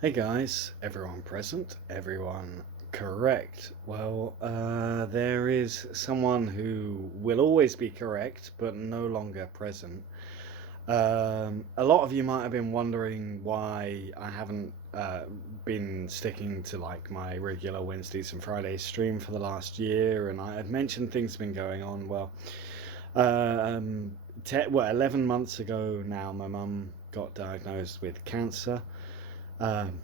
Hey guys, everyone present, everyone correct. Well, there is someone who will always be correct, but no longer present. A lot of you might have been wondering why I haven't been sticking to like my regular Wednesdays and Fridays stream for the last year, and I have mentioned things have been going on. Well, um, 11 months ago now, my mum got diagnosed with cancer. Um,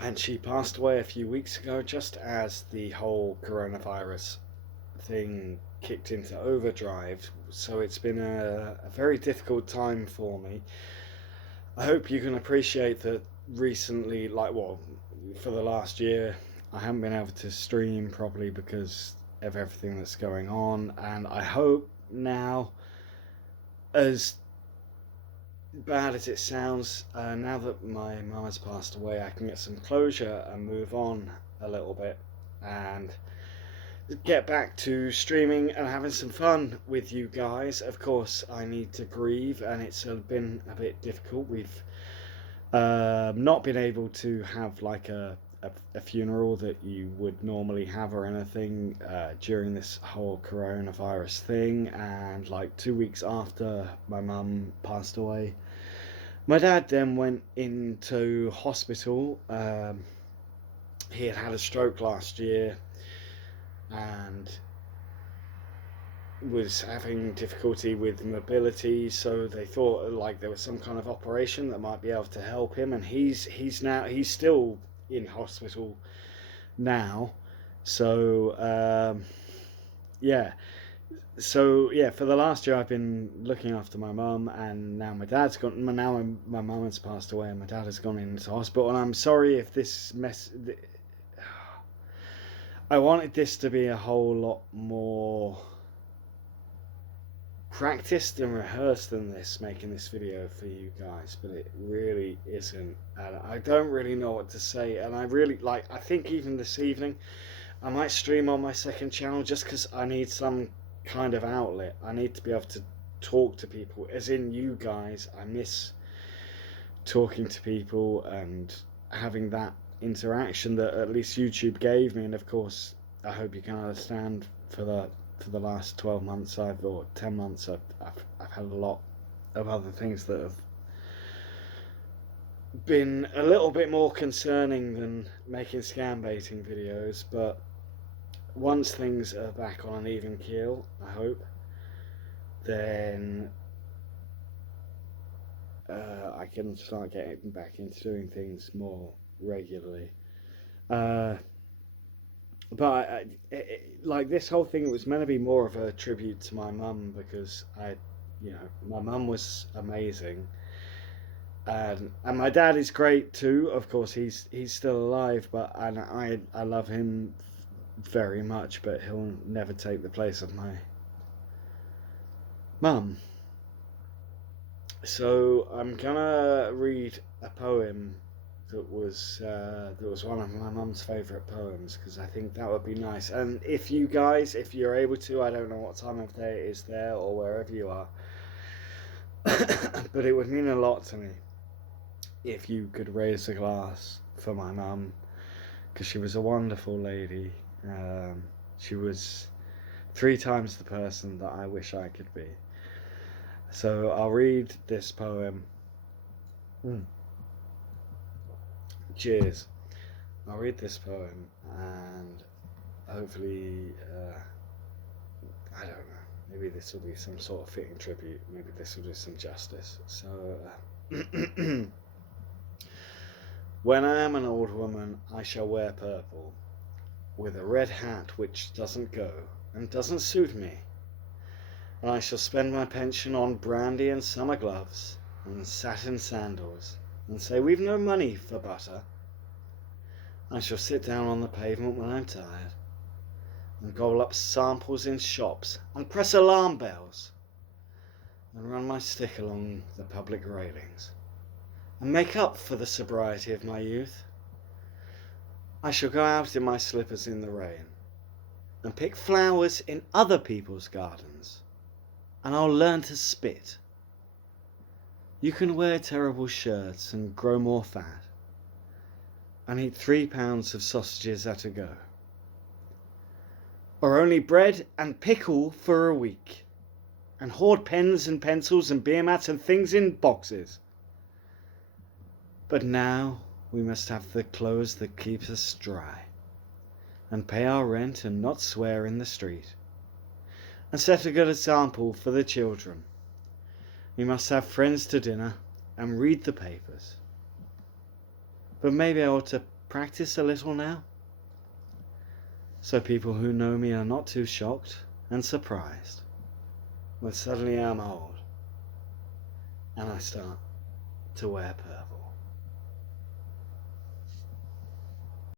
and she passed away a few weeks ago, just as the whole coronavirus thing kicked into overdrive. So it's been a very difficult time for me. I hope you can appreciate that recently, for the last year, I haven't been able to stream properly because of everything that's going on. And I hope now, as bad as it sounds, now that my mum has passed away, I can get some closure and move on a little bit and get back to streaming and having some fun with you guys. Of course, I need to grieve, and it's been a bit difficult. We've not been able to have like a funeral that you would normally have or anything during this whole coronavirus thing, and like 2 weeks after my mum passed away, my dad then went into hospital. He had had a stroke last year and was having difficulty with mobility, so they thought like there was some kind of operation that might be able to help him, and he's still in hospital now. So yeah, for the last year I've been looking after my mum, and now my dad's gone. Now my mum has passed away, and my dad has gone into hospital. And I'm sorry if this mess. I wanted this to be a whole lot more practiced and rehearsed than this, making this video for you guys, but it really isn't. And I don't really know what to say. And I think even this evening, I might stream on my second channel just because I need some kind of outlet. I need to be able to talk to people, as in you guys. I miss talking to people and having that interaction that at least YouTube gave me. And of course, I hope you can understand for the last 12 months or 10 months I've had a lot of other things that have been a little bit more concerning than making scam baiting videos, but once things are back on an even keel, I hope, then I can start getting back into doing things more regularly. Uh, like this whole thing was meant to be more of a tribute to my mum because my mum was amazing, and my dad is great too. Of course, he's still alive, but and I love him very much, but he'll never take the place of my mum. So I'm gonna read a poem that was one of my mum's favourite poems because I think that would be nice. And if you guys, if you're able to, I don't know what time of day it is there or wherever you are, but it would mean a lot to me if you could raise a glass for my mum because she was a wonderful lady. She was 3 times the person that I wish I could be. So I'll read this poem. Cheers. I'll read this poem and hopefully, I don't know, maybe this will be some sort of fitting tribute. Maybe this will do some justice. So, when I am an old woman, I shall wear purple, with a red hat which doesn't go and doesn't suit me. And I shall spend my pension on brandy and summer gloves and satin sandals and say we've no money for butter. I shall sit down on the pavement when I'm tired and gobble up samples in shops and press alarm bells and run my stick along the public railings and make up for the sobriety of my youth. I shall go out in my slippers in the rain and pick flowers in other people's gardens, and I'll learn to spit. You can wear terrible shirts and grow more fat, and eat 3 pounds of sausages at a go. Or only bread and pickle for a week, and hoard pens and pencils and beer mats and things in boxes. But now we must have the clothes that keep us dry, and pay our rent and not swear in the street, and set a good example for the children. We must have friends to dinner and read the papers. But maybe I ought to practice a little now, so people who know me are not too shocked and surprised when suddenly I'm old and I start to wear